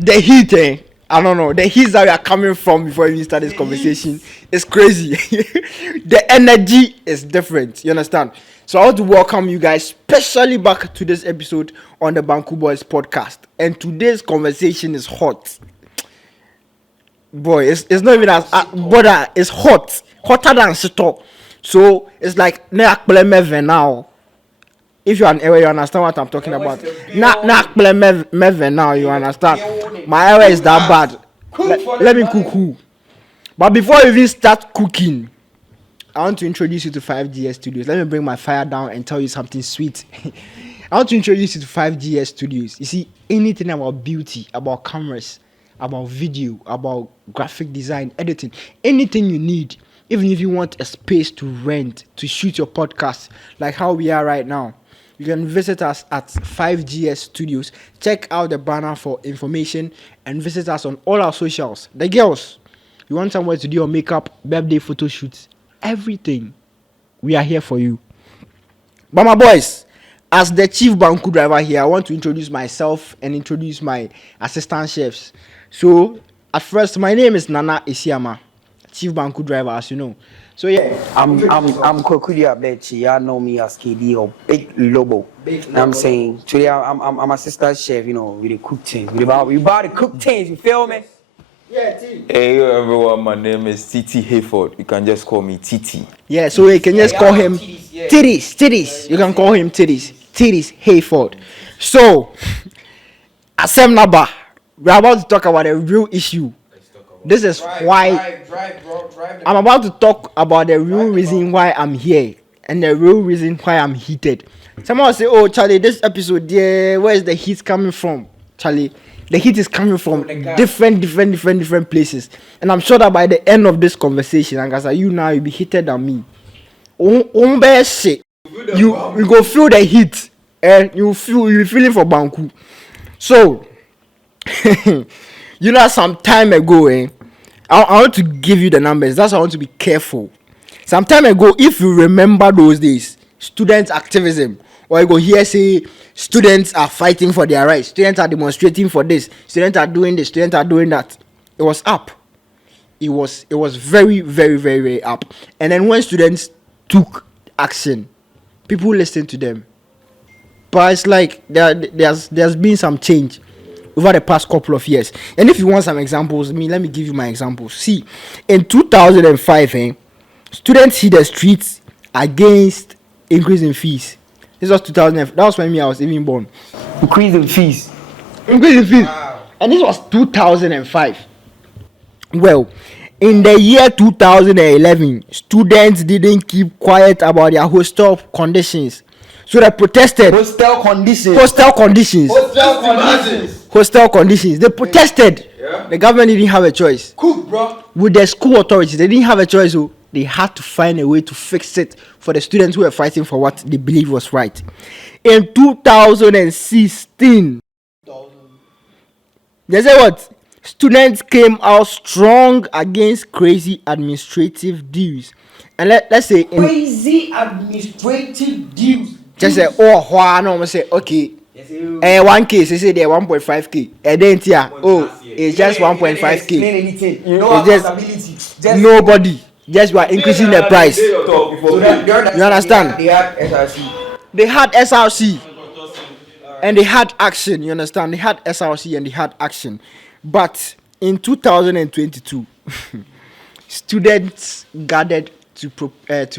the heat, I don't know. The heat that we are coming from before we start this conversation is crazy. The energy is different. You understand? So I want to welcome you guys, especially back to this episode on the Banku Boys Podcast. And today's conversation is hot. Boy, it's not even as brother. It's hot, hotter than Sito. So it's like now. If you are you understand what I'm talking about. Now you understand. My area is that bad. Let me cook. But before we even start cooking, I want to introduce you to 5GS Studios. Let me bring my fire down and tell you something sweet. I want to introduce you to 5GS Studios. You see, anything about beauty, about cameras, about video, about graphic design, editing, anything you need, even if you want a space to rent, to shoot your podcast, like how we are right now, you can visit us at 5GS Studios. Check out the banner for information and visit us on all our socials. The girls, you want somewhere to do your makeup, birthday photo shoots, everything, we are here for you. But my boys, as the chief Banku driver here, I want to introduce myself and introduce my assistant chefs. So, at first, my name is Nana Isiama, chief Banku driver, as you know. So yeah, I'm Kokudi Ablechi. Y'all know me as KD or Big Lobo. I'm saying today I'm assistant chef. You know, we the cook things. We about the cook things. You feel me? Yeah, T. Hey everyone, my name is Titi Hayford. You can just call me Titi. Yeah, so you can just call him Titties. You can call him Titties Hayford. So, Asem Naba, we're about to talk about a real issue. This is why I'm about to talk about the real reason why I'm here and the real reason why I'm heated. Someone say, "Oh, Charlie, this episode, yeah, where is the heat coming from?" Charlie, the heat is coming from different places, and I'm sure that by the end of this conversation, and as you now, you'll be heated than me. You go feel the heat, and you'll feel it for Banku. So. You know, some time ago, I want to give you the numbers. That's why I want to be careful. Some time ago, if you remember those days, student activism, or you go here say students are fighting for their rights, students are demonstrating for this, students are doing this, students are doing that. It was up. It was very up. And then when students took action, people listened to them. But it's like there's been some change over the past couple of years. And if you want some examples, let me give you my examples. See, in 2005, students hit the streets against increase in fees. This was 2005. That was when I was even born. Increase in fees. Wow. And this was 2005. Well, in the year 2011, students didn't keep quiet about their hostel conditions. So they protested. Hostel conditions. They protested. Yeah. The government didn't have a choice. Cool, bro. With the school authorities, they didn't have a choice. So they had to find a way to fix it for the students who were fighting for what they believe was right. In 2016, they say what? Students came out strong against crazy administrative dues. And let's say Crazy administrative dues. Just say, oh, why no? Say, okay. One case, they say they're 1.5k. And then, it's just 1.5k. You know, it's just nobody. Just we are increasing the price. You understand? They had SRC. And they had action. You understand? They had SRC and they had action. But in 2022, students gathered to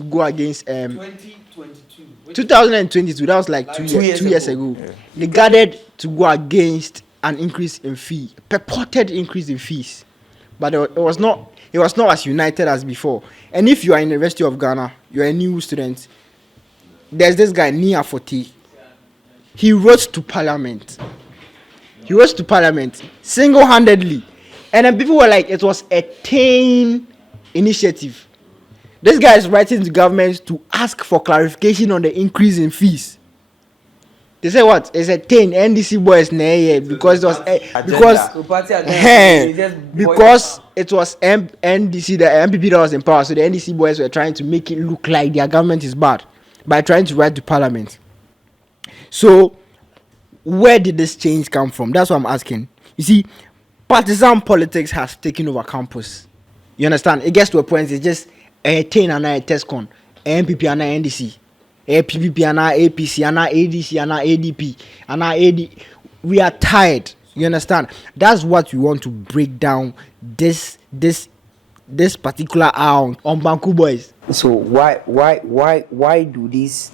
go against 2022. That was like two years ago. Yeah. They gathered to go against an increase in fee, purported increase in fees, but it was not as united as before. And if you are in the University of Ghana, you are a new student. There's this guy Nia Forte. He rose to Parliament single-handedly, and then people were like, it was a tame initiative. This guy is writing to government to ask for clarification on the increase in fees. They say what? It's a 10 NDC boys because it was because it was NDC, the NPP that was in power. So the NDC boys were trying to make it look like their government is bad by trying to write to Parliament. So where did this change come from? That's what I'm asking. You see, partisan politics has taken over campus. You understand? It gets to a point. It's just a 10 and a TESCON, a NPP and a NDC, a PPP and a APC and a ADC and a ADP and a AD. We are tired. You understand? That's what we want to break down this particular hour on Banku Boys. So why do these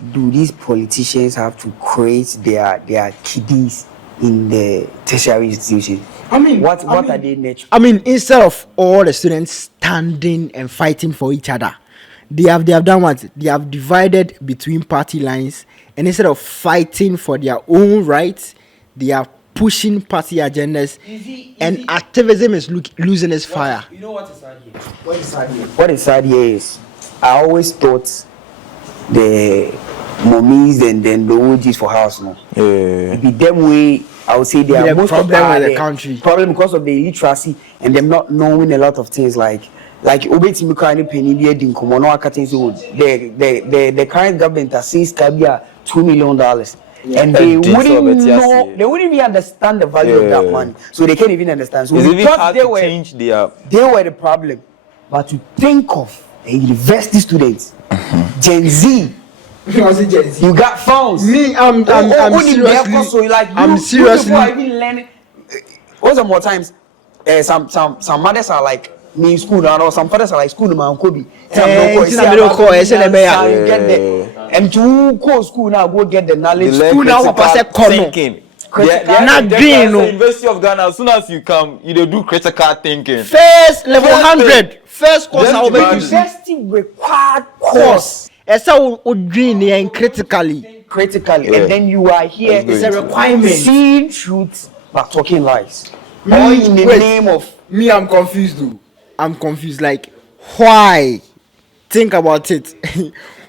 politicians have to create their kiddies in the tertiary institution? I mean, what are they natural? I mean, instead of all the students standing and fighting for each other, they have done what? They have divided between party lines, and instead of fighting for their own rights, they are pushing party agendas, and activism is losing its fire. You know what is sad here? What is sad here is, I always thought the mummies and then the OGs for house, no. It be them way. I would say they are most problem with the country. Problem because of the illiteracy and them not knowing a lot of things like obeti mika any penny be din komo no aka things the current government has says kabia $2 million. And they wouldn't know, they wouldn't even understand the value of that money. So they can't even understand. So because they were the problem. But to think of a university students, Gen Z, you got phones. Me, I'm seriously. I'm seriously. Even learning. Also, more times, some mothers are like me in school now, or some fathers are like school man Kobe. And to go school now, go get the knowledge. School now, thinking. Not being no. University of Ghana. As soon as you come, you do critical thinking. First level 100. First course I will make you see. University required course. So dream and critically, and then you are here. It's a requirement. Seeing truth but talking lies. All in the name of me. I'm confused though. I'm confused. Like, why? Think about it.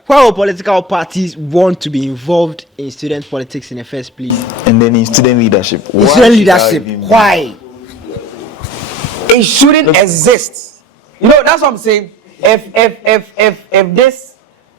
Why would political parties want to be involved in student politics in the first place? And then in student leadership. Why? It shouldn't exist. You know, that's what I'm saying. If this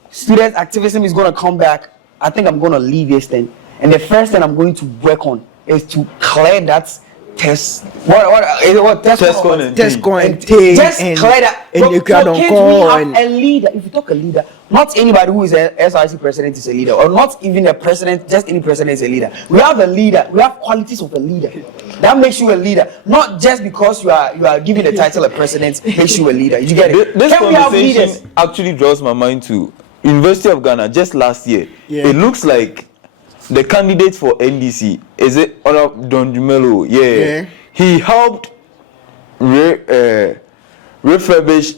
student activism is going to come back, I think I'm going to leave this thing. And the first thing I'm going to work on is to clear that test. What test? TESCON and just clear that. And you can have a leader. If you talk a leader, not anybody who is a SRC president is a leader, or not even a president. Just any president is a leader. We have a leader. We have qualities of a leader. That makes you a leader. Not just because you are given the title of president makes you a leader. You get it? This conversation actually draws my mind to University of Ghana just last year. Yeah. It looks like the candidate for NDC is it Don Jumelo? Yeah. He helped refurbish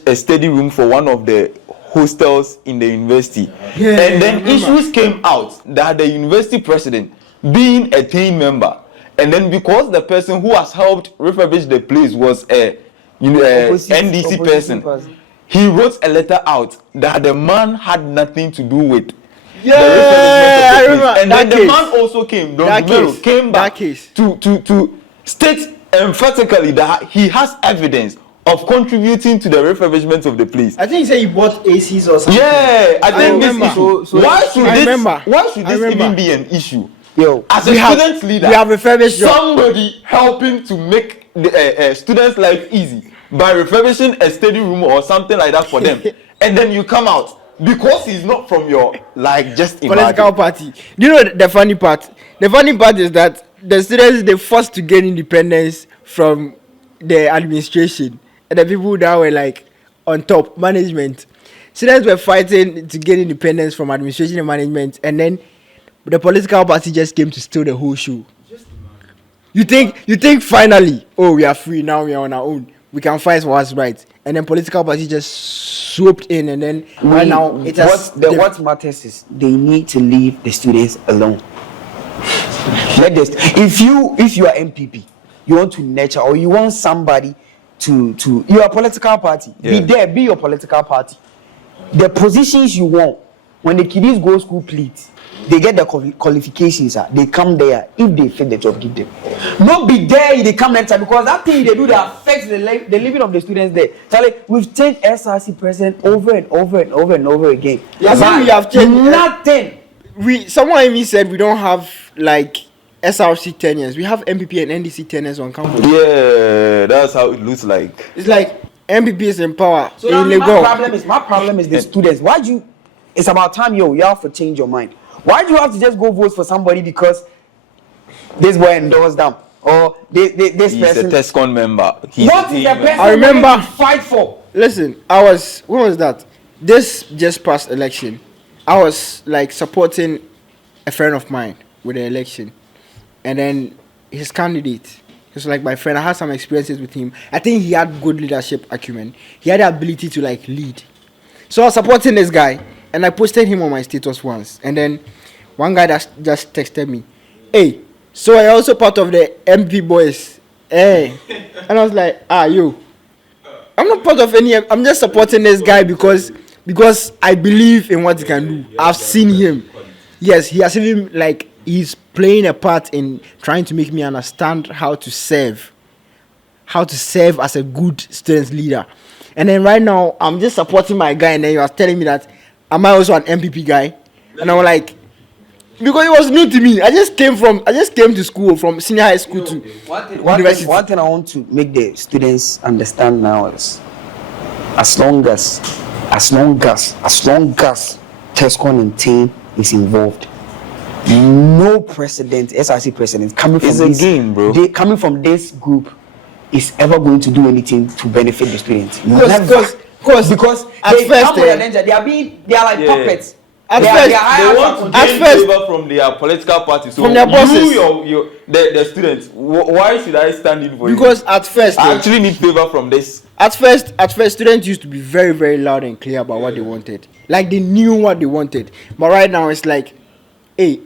a study room for one of the hostels in the university. Yeah, and then issues came out that the university president, being a team member, and then because the person who has helped refurbish the place was a NDC person, he wrote a letter out that the man had nothing to do with. Yeah, I remember. And then the man also came. Came back to state emphatically that he has evidence of contributing to the refurbishment of the place. I think he said he bought ACs or something. Yeah, I think this issue. Why should this even be an issue? Yo, as a student leader, we have refurbished somebody helping to make the students' life easy by refurbishing a study room or something like that for them, and then you come out. Because he's not from your, just political party. Do you know the funny part? The funny part is that the students, they forced to gain independence from the administration. And the people that were on top, management. Students were fighting to gain independence from administration and management. And then the political party just came to steal the whole show. You think finally, we are free now, we are on our own. We can fight for what's right. And then political party just swooped in, and then right now it has. What matters is they need to leave the students alone. If you are NPP, you want to nurture, or you want somebody to you are a political party. Yeah. Be your political party. The positions you want, when the kiddies go school, please. They get the qualifications. They come there. If they fit the job, give them. Not be there. They come next time because that thing they do that affects the living of the students there. Charlie, we've changed SRC president over and over again. Yeah, we have changed nothing. Someone even said we don't have SRC tenures. We have NPP and NDC tenures on campus. Yeah, that's how it looks like. It's like NPP is in power. So now my problem is the students. Why do you? It's about time, you have to change your mind. Why do you have to just go vote for somebody because this boy endorsed them or this He's person? a TESCON member. What is the person I remember going to fight for? Listen, when was that? This just past election, I was like supporting a friend of mine with the election, and then his candidate. He was like my friend. I had some experiences with him. I think he had good leadership acumen. He had the ability to like lead. So I was supporting this guy, and I posted him on my status once, and then one guy that just texted me, "Hey, so I also part of the MP boys." Hey, and I was like, you. I'm not part of any. I'm just supporting this guy because I believe in what he can do. I've seen him. Yes, he has even like he's playing a part in trying to make me understand how to serve as a good student leader. And then right now, I'm just supporting my guy, and then you are telling me that am I also an MPP guy? And I'm like, because it was new to me. I just came to school from senior high school to university. One thing I want to make the students understand now is, as long as TESCON and team is involved, no president, SRC president coming from this game, bro. Coming from this group is ever going to do anything to benefit the students. Because at they first come with an agenda. They are like puppets. At They first, want to gain favor from their political party. So from their bosses. the students, why should I stand in for you? because at first, I actually need favor from this. At first, students used to be very, very loud and clear about what they wanted. Like they knew what they wanted. But right now, it's like, hey,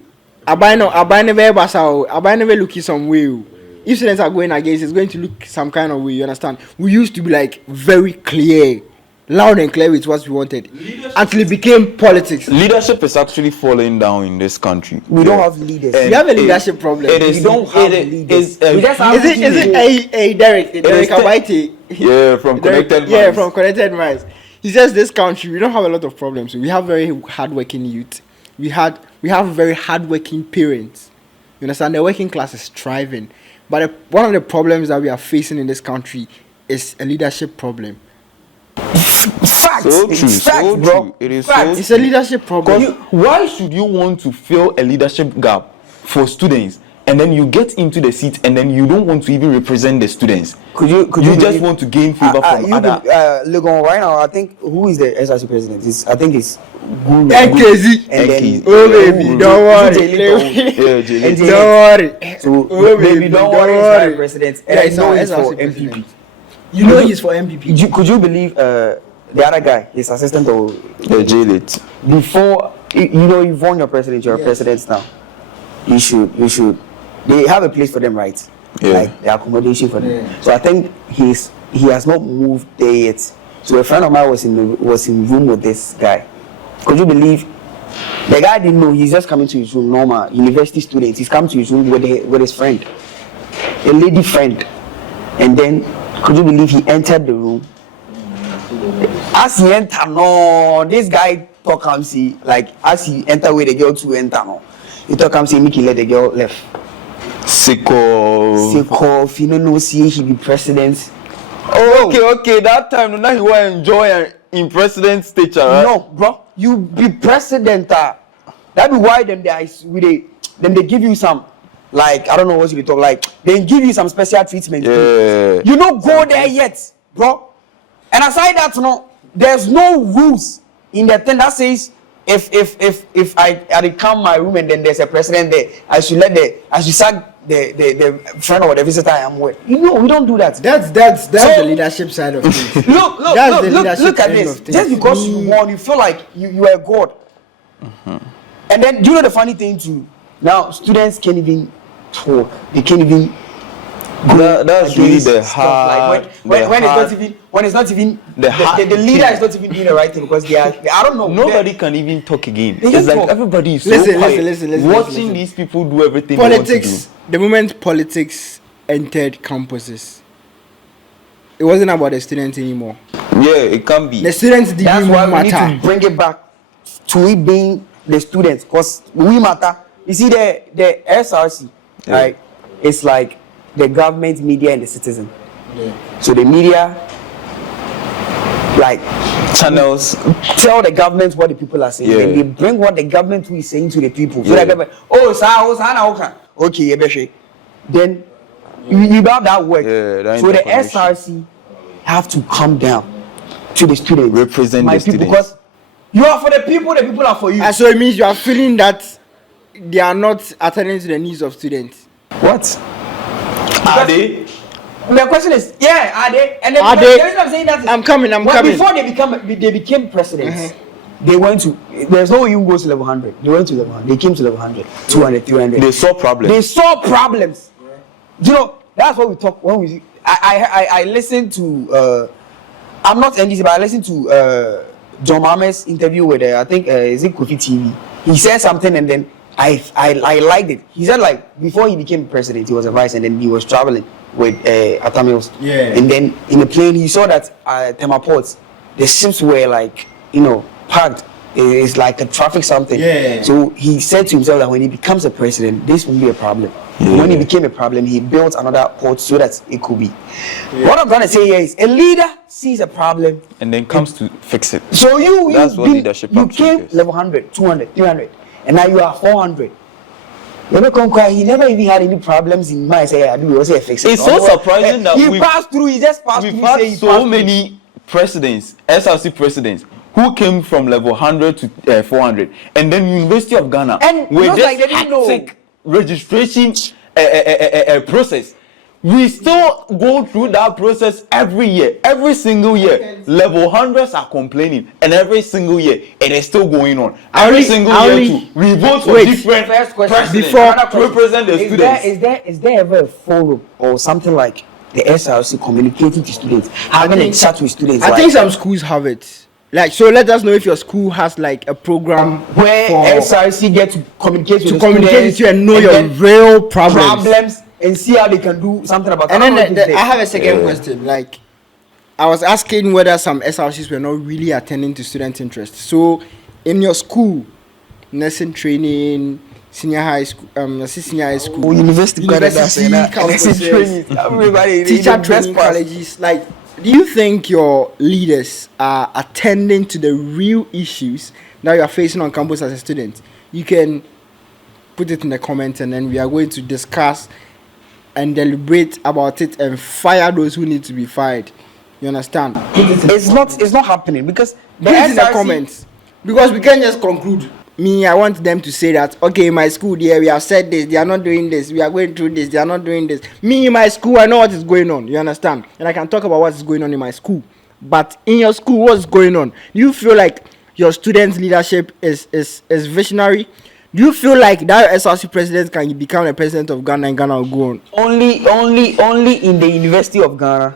I never looking some way. If students are going against, it's going to look some kind of way. You understand? We used to be like very clear, loud and clear with what we wanted, until it became politics. Leadership is actually falling down in this country. We don't have leaders. We have a leadership problem. We don't have leaders. We just have Is it Derek Abaite? Yeah, from Connected Minds. Yeah, from Connected Minds. He says this country, we don't have a lot of problems. We have very hardworking youth. We have very hardworking parents. You understand? The working class is thriving. But one of the problems that we are facing in this country is a leadership problem. Facts. So It's true, facts, so bro. true. It is Facts. so It's a leadership problem. Why should you want to fill a leadership gap for students, and then you get into the seat, and then you don't want to even represent the students? Could you just want to gain favor from other? Look on right now. I think who is the SRC president? I think it's Guru. NKZ. And then Oh baby, don't worry. Yeah, Jay. And Don't worry. So Oh baby, baby, don't don't worry. worry. He's president. Yeah, And I it's know our he's for SRC MPP. president. You know he's for MPP. Could you believe the other guy, his assistant, or The jail it. before you've won your president, you're a president now. You should. They have a place for them, right? Yeah. Like the accommodation for them. Yeah. So I think he has not moved there yet. So a friend of mine was in room with this guy. Could you believe? The guy didn't know. He's just coming to his room. Normal university student. He's come to his room with his friend, a lady friend, and then could you believe he entered the room? As he entered, no, this guy talk him see like as he enter where the girl to enter no, he talk him see make he let the girl left. Sick of. You know see he be president. Oh, okay. That time now he want to enjoy in president stature, right? No, bro, you be president. That be why them they give you some, like I don't know what you talk like. They give you some special treatment. Yeah. You don't go there yet, bro. And aside that, no, there's no rules in the thing that says if I come my room and then there's a president there, I should sack the friend or the visitor I am with. You know, we don't do that. That's the leadership side of things. Look at this. Just because you won, you feel like you are God. Mm-hmm. And then do you know the funny thing too? Now students can't even talk. They can't even. That's really the hard. When it's not even the leader is not even doing the right thing because they are I don't know. Nobody can even talk again. They It's just like talk. everybody is so Listen, quiet, listen, watching these people do everything they want to Politics. do. The moment politics entered campuses, it wasn't about the students anymore. Yeah, it can be. The students didn't That's why we need matter. to bring it back to it being the students because we matter. You see the SRC. right? It's like the government, media, and the citizen. So the media, like channels, tell the government what the people are saying. Then they bring what the government is saying to the people. So the government, okay, then you have that work. So the SRC have to come down to the students, represent the students, because you are for the people are for you. And so it means you are feeling that they are not attending to the needs of students. What? Are they? The question is, are they? And are they? The reason I'm saying that is, I'm coming. Before they became presidents, they went to. There's no way you go to level 100. They went to level 100. They came to level 100, 200, 300. They saw problems. You know, that's what we talk when we. I listen to. I'm not NDC, but I listened to John Mame's interview with I think is it Kofi TV. He said something and then I liked it. He said like before he became president, he was a vice and then he was traveling with Atamils. And then in the plane he saw that Tema ports, the ships were like parked. It's like a traffic something. So he said to himself that when he becomes a president, this will be a problem. When he became a problem, he built another port so that it could be. What I'm trying to say here is a leader sees a problem and then comes to fix it. So you came level 100, 200, 300, and now you are 400. He never even had any problems in mind. Say, I do also fix it. It's so surprising that he passed through. He just passed through. We've had so many presidents, SRC presidents, who came from level 100 to 400, and then University of Ghana, and with this hectic registration process. We still go through that process every year, every single year. Level 100s are complaining, and every single year it is still going on. Every single year too, we vote for different presidents before to represent the students. Is there ever a forum or something like the SRC communicating to students, having a chat with students? I think some schools have it. Like, so let us know if your school has like a program where SRC get to communicate with you and know your real problems and see how they can do something about it. And then I have a second question. Like, I was asking whether some SRCs were not really attending to student interests. So, in your school, nursing training, senior high school, university campuses, everybody, teacher training colleges, like. Do you think your leaders are attending to the real issues that you are facing on campus as a student? You can put it in the comments and then we are going to discuss and deliberate about it and fire those who need to be fired. You understand? It's not happening because put it in the comments. Because we can't just conclude. I want them to say that, okay, in my school there, we have said this, they are not doing this, we are going through this, they are not doing this. In my school, I know what is going on, you understand? And I can talk about what is going on in my school. But in your school, what's going on? Do you feel like your students' leadership is visionary? Do you feel like that SRC president can become the president of Ghana and Ghana will go on? Only in the University of Ghana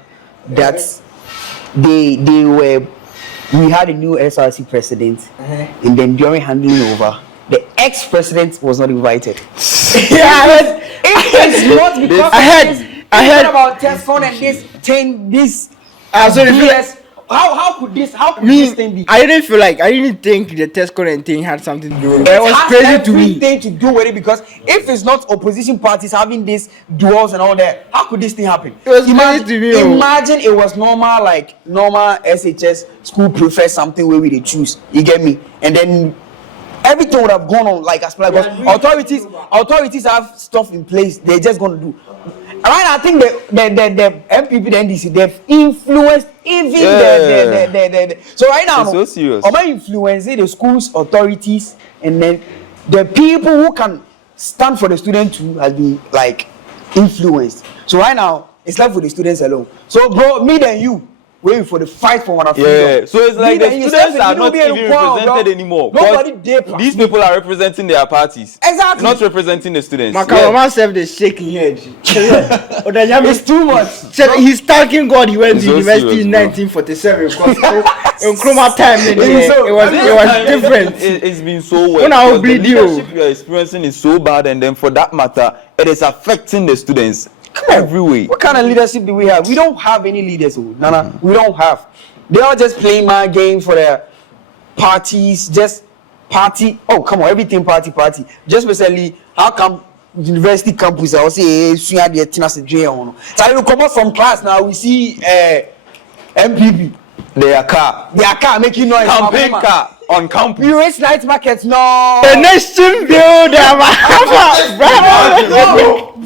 that we had a new SRC president, and then during handing over, the ex-president was not invited. It's not because I heard about Tescon and this. How could this thing be? I didn't think the Tescon and thing had something to do with it. It was crazy to me. Everything to do with it because if it's not opposition parties having these duels and all that, how could this thing happen? It was crazy to me. Imagine it was normal SHS school prefer something where we choose. You get me? And then everything would have gone on like as well. Because authorities have stuff in place. They're just gonna do. Right, I think the NPP, the NDC, they've influenced even the so right now, it's so serious. Am I influencing the schools, authorities, and then the people who can stand for the student too has been like influenced. So right now, it's left for the students alone. So bro, me and you, waiting for the fight for one of freedom. So it's like the students are not even represented anymore. Nobody these people are representing their parties. Exactly. Not representing the students. Makaroma self the shaking head. It's too much. He's thanking God he went to university in 1947 because in Nkrumah time it was different. It's been so well. The leadership you are experiencing is so bad, and then for that matter, it is affecting the students. Every way. What kind of leadership do we have? We don't have any leaders. Nana, we don't have. They all just playing my game for their parties. Just party. Oh, come on, everything party. Just basically, how come university campus, I will say, soon at the tennis dream. So we come out from class now, we see NPP. Their car making noise. campaign car on campus. You raise night markets, no. The nation builder,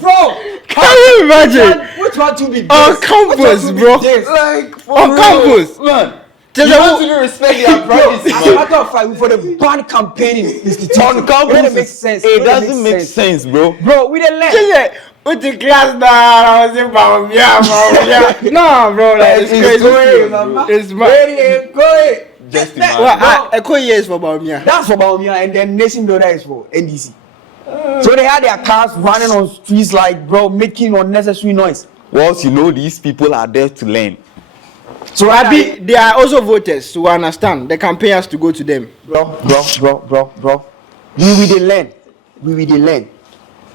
Bro. Can you imagine? Which one to be this? On campus, bro. Like On campus, man. Just You a- want to respect their privacy, As a matter of fact, for the ban campaigning institution, on campus. it doesn't make sense. It doesn't make sense, bro. Bro, we didn't learn. Yeah, with the class now, I was about yeah. No, bro, like it's crazy. It's mad. Go Just ahead. Well, I call years for Baumia. That's for Baumia, and then Nation Builder is for NDC. So they had their cars running on streets like, bro, making unnecessary noise. Once you know these people are there to learn. So They are also voters to understand. The campaign has to go to them. bro. We didn't learn. We didn't learn.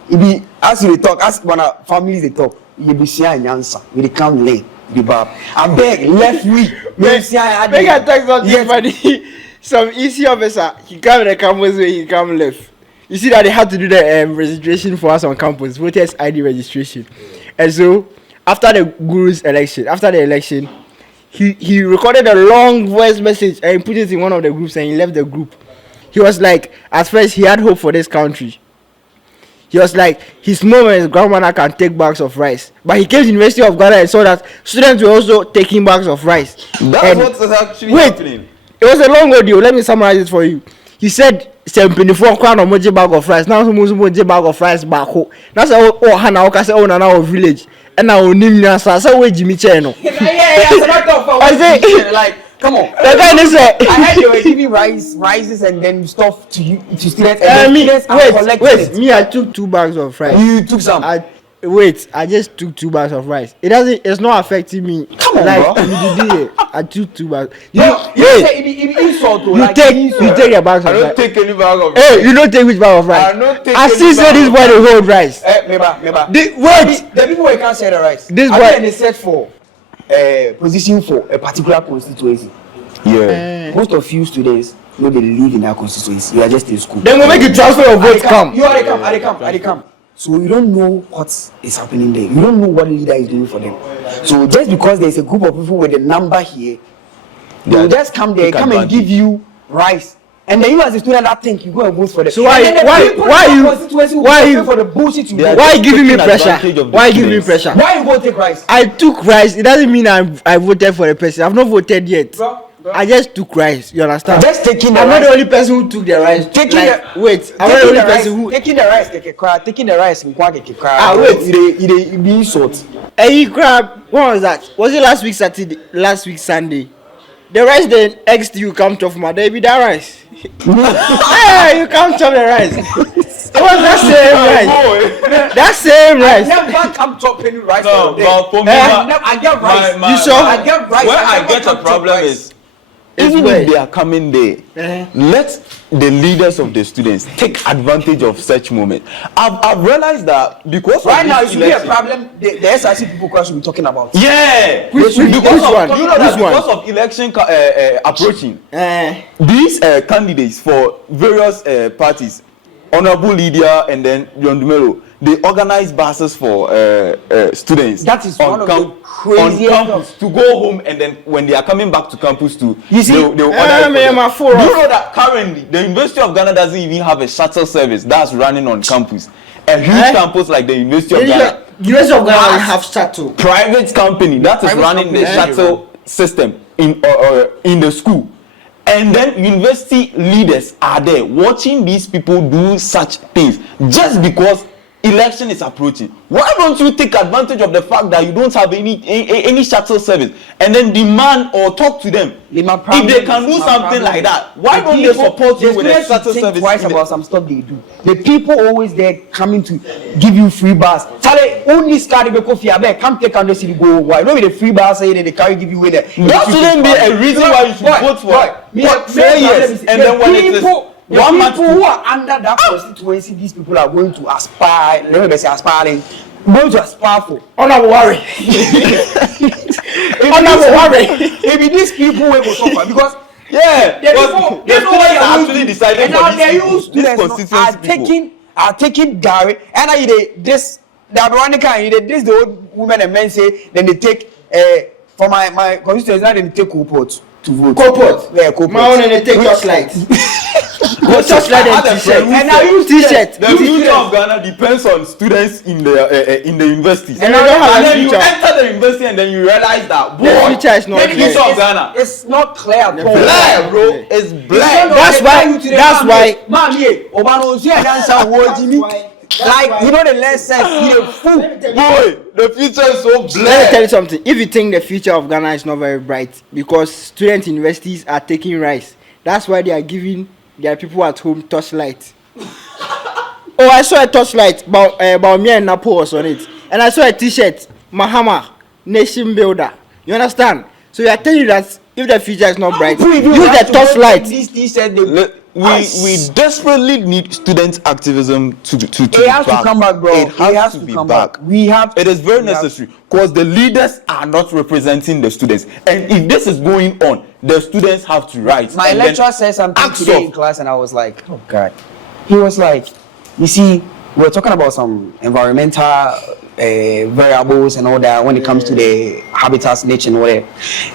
It be as we talk, as when our families they talk, you be seeing answer. We dey come learn. The bab. I beg left week. Make I talk something funny. Some EC officer, he come in the campus where he come left. You see that they had to do the registration for us on campus, voters ID registration. And so after the guru's election, he recorded a long voice message and he put it in one of the groups and he left the group. He was like, at first he had hope for this country. He was like, his mom and his grandmother can take bags of rice. But he came to the University of Ghana and saw that students were also taking bags of rice. That's what's actually happening. It was a long audio. Let me summarize it for you. He said, 74 crown of moji bag of rice. Now some moji bag of rice back home. That's oh Hana Oka say oh Nana village. And now Nimya sa say where Jimmy Cheno. I say like come on. The guy say I heard they were giving rices and then stuff to you to students. Wait, me I took 2 bags of rice. You took some. I just took 2 bags of rice. It's not affecting me. Come on, like, bro. I took 2 bags. You say it insult to like You take your bags I of don't rice. take any bag of Hey, you don't take which bag of rice? I don't take I any still say bag this of boy they hold rice. Meba. Wait. The people who can't share the rice. This I boy- think they set for position for a particular constituency. Yeah. Most of you students know they live in that constituency. You are just in school. Then we'll make you transfer your vote come. You are they come. So you don't know what is happening there. You don't know what the leader is doing for them. So just because there's a group of people with a number here, they will just come there, come and give you rice. And then you as a student that think you go and vote for them. So why you for the bullshit you They are vote? why you giving me taking pressure? advantage of the Why you giving me students. pressure? Why you go take rice? I took rice. It doesn't mean I voted for the person. I've not voted yet. Bro. I just took rice. You understand? Just taking the I'm not rice. the only person who took the rice. Wait, I'm not the only person who. Taking the rice, taking the rice in Kwake wait. It be insult. Hey, crab. What was that? Was it last week Saturday? Last week Sunday? The rice then eggs you come chop my there be that rice. Hey, you come chop the rice. It was that same rice. That same rice. I never come chopping rice. No, but for me, I get rice. my- You sure? I get rice. Where I I get a never come problem chop is It's even where- if they are coming there, let the leaders of the students take advantage of such moment. I've realized that because right of now it this should be a election- problem. The SRC people should be talking about. Yeah, Which because one? of, you know that Which one? because of election approaching, Eh. these candidates for various parties, Honorable Lydia and then John Dumelo, they organize buses for students. That is one of the on craziest campus to go home, and then when they are coming back to campus to You see, they'll organize for me and them. my phone. Do you know that currently the University of Ghana doesn't even have a shuttle service that's running on campus? A huge campus like the University of Ghana, University of Ghana will have shuttle. private company that is Private running company, the shuttle system in the school, and then university leaders are there watching these people do such things just because election is approaching. Why don't you take advantage of the fact that you don't have any shuttle service and then demand or talk to them if they can do something like that? Why don't they support you with a shuttle service? Twice about some stuff they do. The people always there coming to give you free bus. Charlie, only carry the coffee. I bet come take and see go. Why? No, with the free bus say they carry give you with it. That shouldn't be a reason why you should vote for 4 years and then when it is 1 month. People who are under that constituency, these people are going to aspire. Let me say aspiring. Going to aspire for. Honorable worry. Honorable worry. Maybe these people will go suffer because. Yeah, The because people, the they know what students they are are actually doing. deciding And for now they these use people, these students constituency people. are taking Gary, and I did this. The Veronica, you did this. The old women and men say, then they take for my constituents. Now they take Cooport to vote. Cooport. Yeah, Cooport. My own and they take torchlight. Go torchlight and t-shirt. And now use t-shirt. The future of Ghana depends on students in the universities. And then you enter the university and then you realize that boy, the future is not the future of Ghana. It's not clear at all. Black, bro. It's black. That's why. Mommy, Obano, see a dancer word Jimmy. Like you know the less sense, you know, fool. Boy, the future is so black. Let me tell you something. If you think the future of Ghana is not very bright, because student universities are taking rice, that's why they are giving their people at home torchlight. Oh, I saw a torchlight about me and Napo was on it, and I saw a T-shirt, Mahama, Nation Builder. You understand? So you are telling you that if the future is not bright, use the torchlight. This T-shirt, we desperately need student activism to it has to come back, bro. It has to be come back. It is very necessary because the leaders are not representing the students, and if this is going on, the students have to write. My lecturer said something today in class, and I was like, oh God. He was like, you see, we're talking about some environmental variables and all that when it comes to the habitats, nature, and whatever.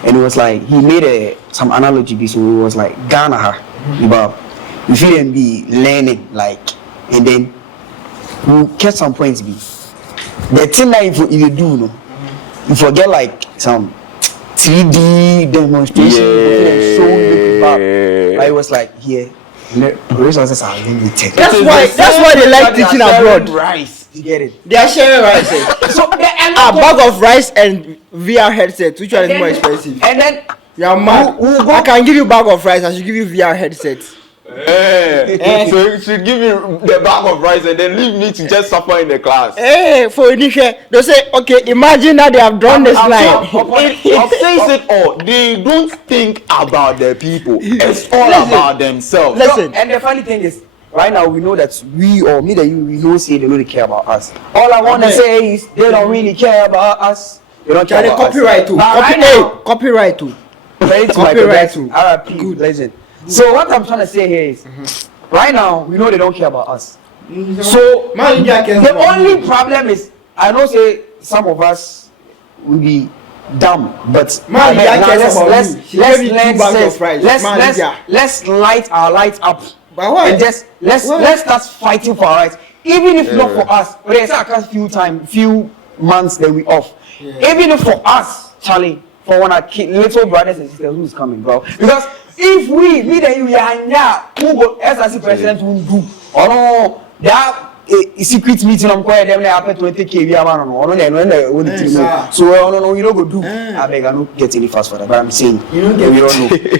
And it was like he made some analogy. So it was like Ghana, about you shouldn't be learning like, and then you get some points. Be the thing that if you do, no, you forget like some 3D demonstration. Like it was like here. Resources are limited. That's why they like teaching abroad. Rice, you get it? They are sharing rice. So a bag of rice and VR headset. Which one is more expensive? And then you're mad. I can give you bag of rice. I should give you VR headset. So you should give me the bag of rice and then leave me to just suffer in the class. For initial, they say, okay, imagine that they have drawn this line. It says it all. They don't think about the people. It's all about themselves. Listen. And the funny thing is, right now we know that we or me that you, we don't say they don't really care about us. All I want to say is they don't really care about us. They don't care about copyright us. too. Copyright too. Copyright too. RIP. Good legend. So what I'm trying to say here is, right now we know they don't care about us. So the only problem is, I know say some of us will be dumb, but let's light our lights up. And just let's start fighting for our rights, even if not for us. But it's a few months that we off. Even if for us, Charlie, for one of our little brothers and sisters who's coming, bro, because. If we are now, who go SRC president will do? Or no, that secret meeting on quiet them happen 20K. We are one on no. So no, you don't go do. I beg, I don't get any fast for that. But I'm saying you don't know.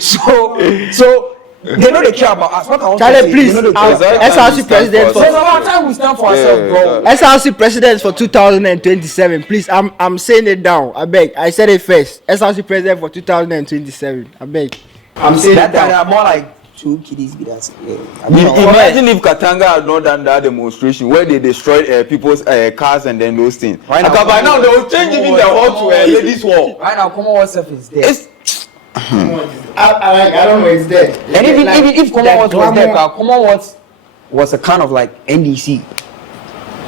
So they know they care about us. What I want to say, please, SRC president. So our time we stand for ourselves, bro. SRC president for 2027. Please, I'm saying it down. I beg. I said it first. SRC president for 2027. I beg. I'm saying that are more like 2 kiddies. Imagine if Katanga had not done that demonstration where they destroyed people's cars and then those things. Right now, by now they will change even the wall to a ladies' wall. Right now, Commonwealth stuff is there. I don't know, it's there. And even if Commonwealth was there, Commonwealth was a kind of like NDC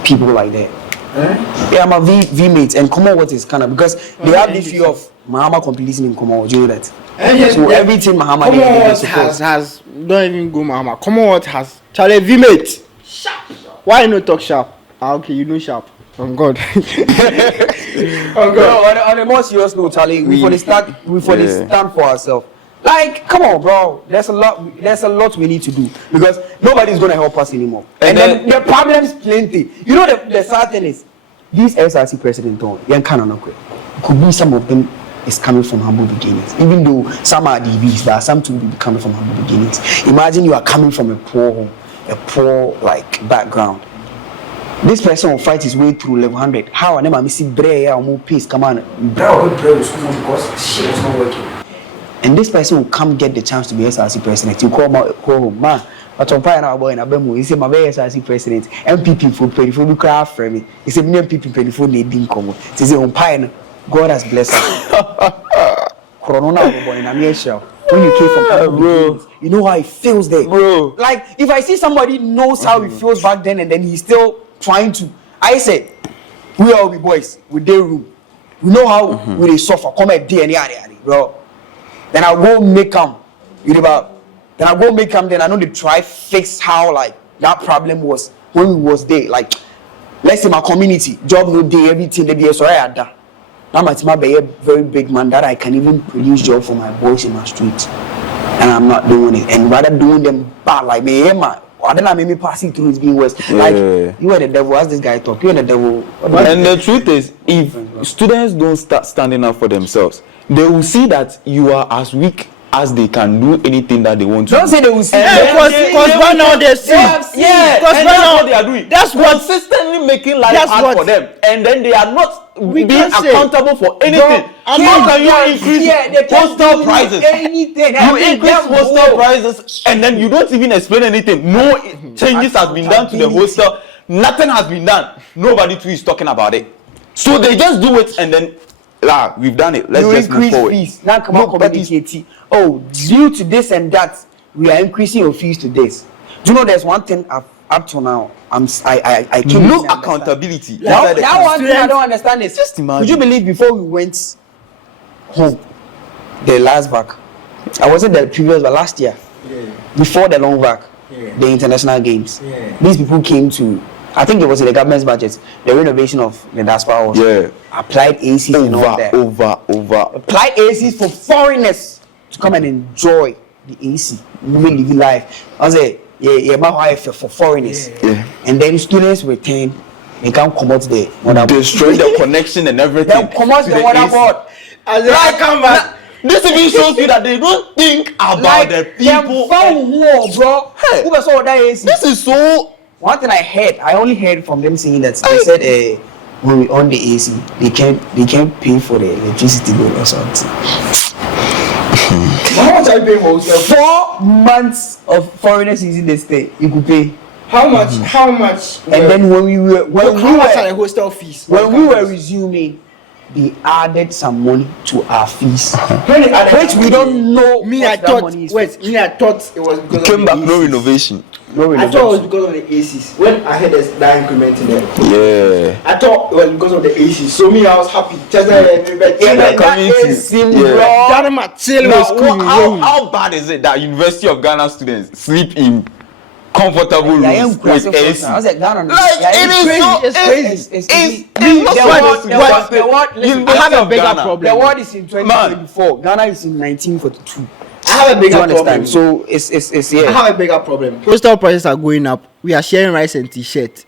people like that. Yeah, I'm a V mate, and Commonwealth is kind of because they have this view of Mahama completing in Commonwealth. Do you know that? So everything Mahama has don't even go Mahama. Commonwealth has Charlie V-mate. Sharp. Why you no talk sharp? Okay, you know sharp. Oh God. Oh God. On a more serious note, Charlie, we stand for ourselves. Like, come on, bro. There's a lot we need to do because nobody's gonna help us anymore. And then the problem's plenty. You know the sad thing is, these SRC president could be some of them is coming from humble beginnings. Even though some are DBs, there are some to be coming from humble beginnings. Imagine you are coming from a poor home, a poor like background. This person will fight his way through level 100. How I never miss bread or more peace. Come on, bro. Because shit was not working. And this person will come get the chance to be SRC president. You call home, man. But on fire now, boy, in Abemu, he said, my SRC president, NPP for penny for me, cry for me. He said, NPP penny for me, didn't come. He said, on fire. God has blessed us. Corona, boy, in America. when you came from public beginnings. You know how it feels there, Bro. Like if I see somebody knows how it feels back then, and then he's still trying to. I said, we all be boys with their room. We know how we they suffer. Come at DNA, bro. Then I'll go make them. Then I'll go make them. Then I know they try fix how like that problem was when we was there. Like, let's say my community job no day, everything they be sorry at that. Now my team be a very big man that I can even produce job for my boys in my street, and I'm not doing it. And rather doing them bad like me, man. I don't know, maybe passing through is being worse. Like you are the devil, as this guy talk. You are the devil. And the truth is, if students don't start standing up for themselves, they will see that you are as weak as they can do anything that they want to. Don't say they will see. Because right now they see. Yeah, because and right that's now what they are doing. That's what consistently making life that's hard what, for them, and then they are not being can't say, accountable for anything. How can you increase hostel prices? You increase hostel prices, and then you don't even explain anything. No changes has been done to the hostel. Nothing has been done. Nobody too is talking about it. So they just do it, and then we've done it. Let's just move forward. Fees. Now come on, communicate. Oh, due to this and that, we are increasing your fees to this. Do you know there's one thing up to now? I can't no accountability. That one thing I don't understand is just imagine. Would you believe before we went home, the last back, I wasn't the previous, but last year, before the long back, the international games, these people came to. I think it was in the government's budget. The renovation of the diaspora was applied ACs and all that. Over. Applied ACs for foreigners to come and enjoy the AC, living life. I was like, for foreigners. And then students return, they can't come out there. Destroy the connection and everything. They'll come out the waterboard. As I come back. This even shows you that they don't think about like the people. Bro. Hey, who saw that AC? This is so. One thing I only heard from them saying that they said when we on the AC, they can't pay for the electricity bill or something. How much are you paying for? 4 months of foreigners using the state, you could pay. How much? And then when we were hostel fees? When we were resuming, they added some money to our fees, which we don't know. I thought it was because came back no renovation. I thought it was because of the ACs. When I heard that increment in there, I thought it was because of the ACs. So I was happy. Just how bad is it that University of Ghana students sleep in comfortable rooms with AC? I was like, Ghana, it's crazy. I have a bigger problem. The world is in 2024. Ghana is in 1942. I have a bigger problem. So it's I have a bigger problem. Hostel prices are going up. We are sharing rice and t-shirt.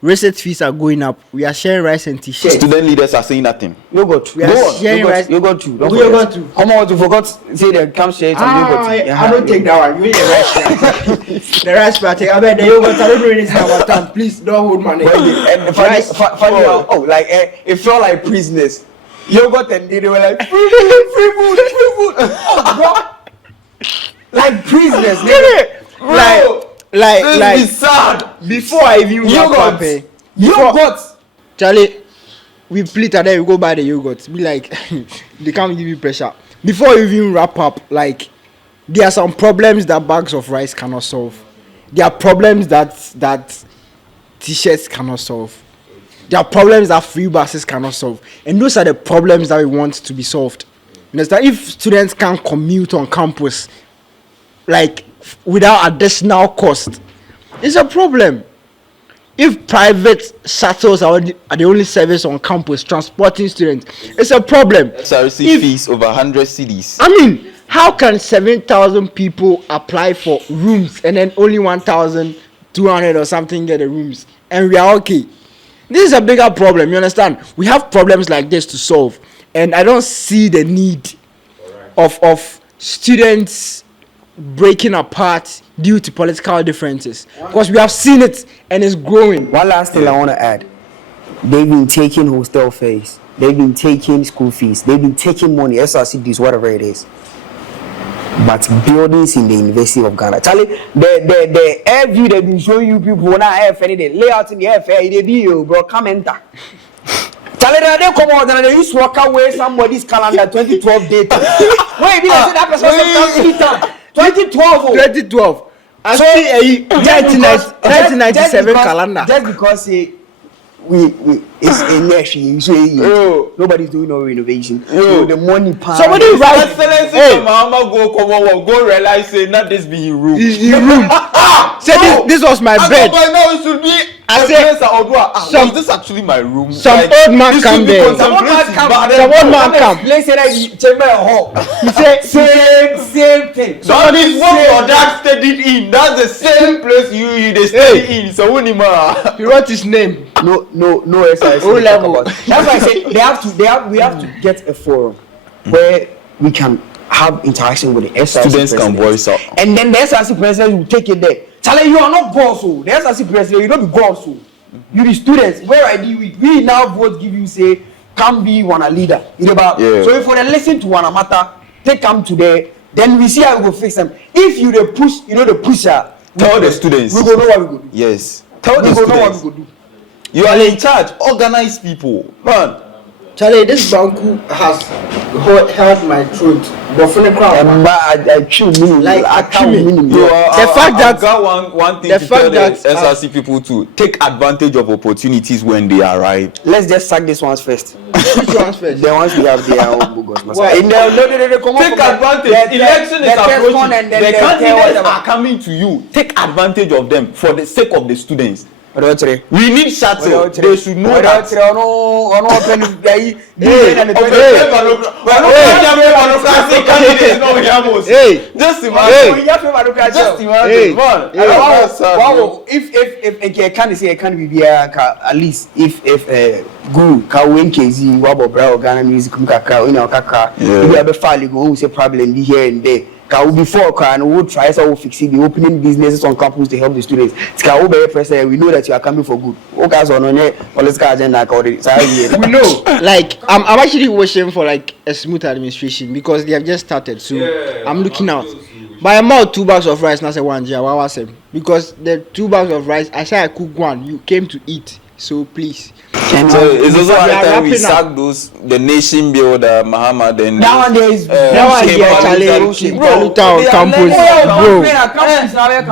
Receipt fees are going up. We are sharing rice and t-shirt. Student leaders are saying nothing. You got to. You got to. Come on, you forgot. Say the camp share. I don't take that one. You need the rice. The rice party. I bet the yogurt. I don't do anything about time. Please don't hold money. And funny, like it felt like prisoners. Yogurt and they were like free food. Oh, bro. Like prisoners, like sad. Before I even yogurt. Charlie, we split and then we go buy the yogurt. Be like, they can't give you pressure. Before you even wrap up, like there are some problems that bags of rice cannot solve. There are problems that t-shirts cannot solve. There are problems that free buses cannot solve. And those are the problems that we want to be solved. Understand? If students can't commute on campus, like without additional cost, it's a problem. If private shuttles are the only service on campus transporting students, it's a problem. SRC fees over 100 cedis. I mean, how can 7,000 people apply for rooms and then only 1,200 or something get the rooms? And we are okay. This is a bigger problem, you understand? We have problems like this to solve. And I don't see the need of students breaking apart due to political differences. Because we have seen it and it's growing. One last thing I want to add. They've been taking hostel fees. They've been taking school fees. They've been taking money, SRCDs, whatever it is. But buildings in the University of Ghana. Charlie, the air view they've been showing you people when I have any day layout in the air, they be you, bro. Come enter. They come out and they used to walk away somebody's calendar 2012 data. Wait, that person said 2012. 2012. I see a 1997 calendar. Just because we it's a nation, so nobody's doing no renovation. So the money part. Somebody write. Excellency, Mama go realize say not this be in room. Say this was my bed. No, it should be. I said, was this actually my room? Some old man come there. Some old man come. Let's say that chamber hall. He said same thing. So that is what your dad studied in. That's the same place you they study in. So he wrote his name. No exercise. O level. That's why I say we have to get a forum where we can have interaction with the SRC students can voice out. And then the SRC president will take it there. Charlie, you are not God, so the SRC president, you don't be God, so you the students. Where I deal with, we now vote give you say, can be one a leader. So if we listen to one matter, they come to there, then we see how we go fix them. If you the push, the pusher. Tell the students. We go know what we go do. Yes. Tell the students. Know what we go do. You are in charge. Organize people, man. Charlie, this Banku has held my throat. But from the crowd, I chew like I chew. The fact that I got one thing to tell the SRC people to take advantage of opportunities when they arrive. Let's just sack this ones first. Which ones first? The ones we have there are bogus. Take advantage. Election is approaching. The candidates are coming to you. Take advantage of them for the sake of the students. We need shuttle. They should know that. Just imagine. If I can't say I can't be at least if Guru can win KZ Wabo Brow Ghana music Kaka, we have a file go say problem here and there. Before and we will try to fix it, the opening businesses on campus to help the students. We know that you are coming for good. Political agenda. We know. Like I'm actually wishing for like a smooth administration because they have just started. So I'm looking out. But I'm out 2 bags of rice, not say 1 year. Because the 2 bags of rice, I said I cook one. You came to eat. So please. So it's also high time we sack the nation builder Muhammad and nowadays challenge on campus,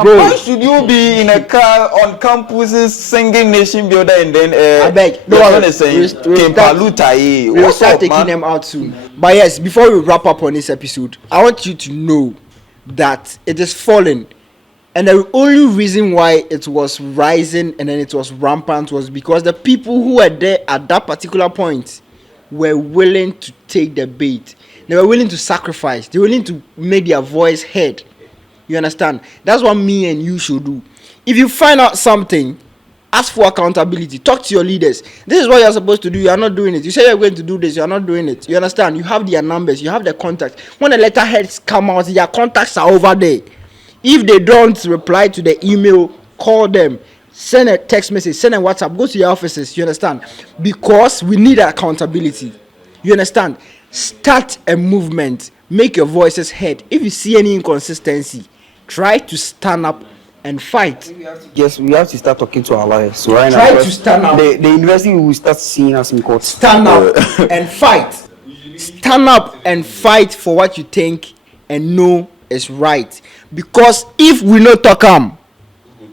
bro. Why should you be in a car on campuses singing nation builder and then I beg we'll start taking them out soon. But yes, before we wrap up on this episode, I want you to know that it is falling. And the only reason why it was rising and then it was rampant was because the people who were there at that particular point were willing to take the bait. They were willing to sacrifice. They were willing to make their voice heard. You understand? That's what me and you should do. If you find out something, ask for accountability. Talk to your leaders. This is what you're supposed to do. You are not doing it. You say you're going to do this. You are not doing it. You understand? You have their numbers. You have their contacts. When the letterheads come out, their contacts are over there. If they don't reply to the email, call them, send a text message, send a WhatsApp, go to your offices, you understand? Because we need accountability. You understand? Start a movement, make your voices heard. If you see any inconsistency, try to stand up and fight. Yes, we have to start talking to our lawyers. So right try now, to stand up. The university will start seeing us in court. Stand up and fight. Stand up and fight for what you think and know is right. Because if we no talk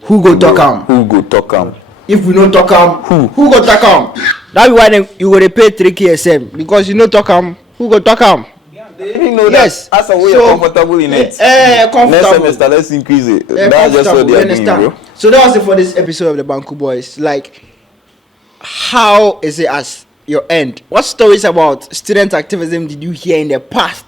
who go talk if we no talk who go talk that's why then you go to pay 3 KSM because you no talk who go talk you know yes that's a way you're comfortable in it. Comfortable. Next semester let's increase it. That's just what they are doing, bro. So that was it for this episode of the Banku Boys. Like, how is it as your end? What stories about student activism did you hear in the past?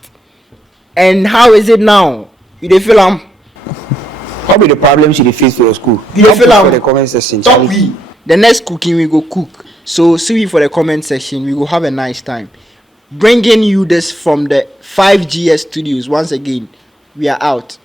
And how is it now? You dey feel What be the problems you face for your school? You dey feel for the comment section. The next cooking we go cook. So see we for the comment section. We go have a nice time. Bringing you this from the 5GS studios. Once again, we are out.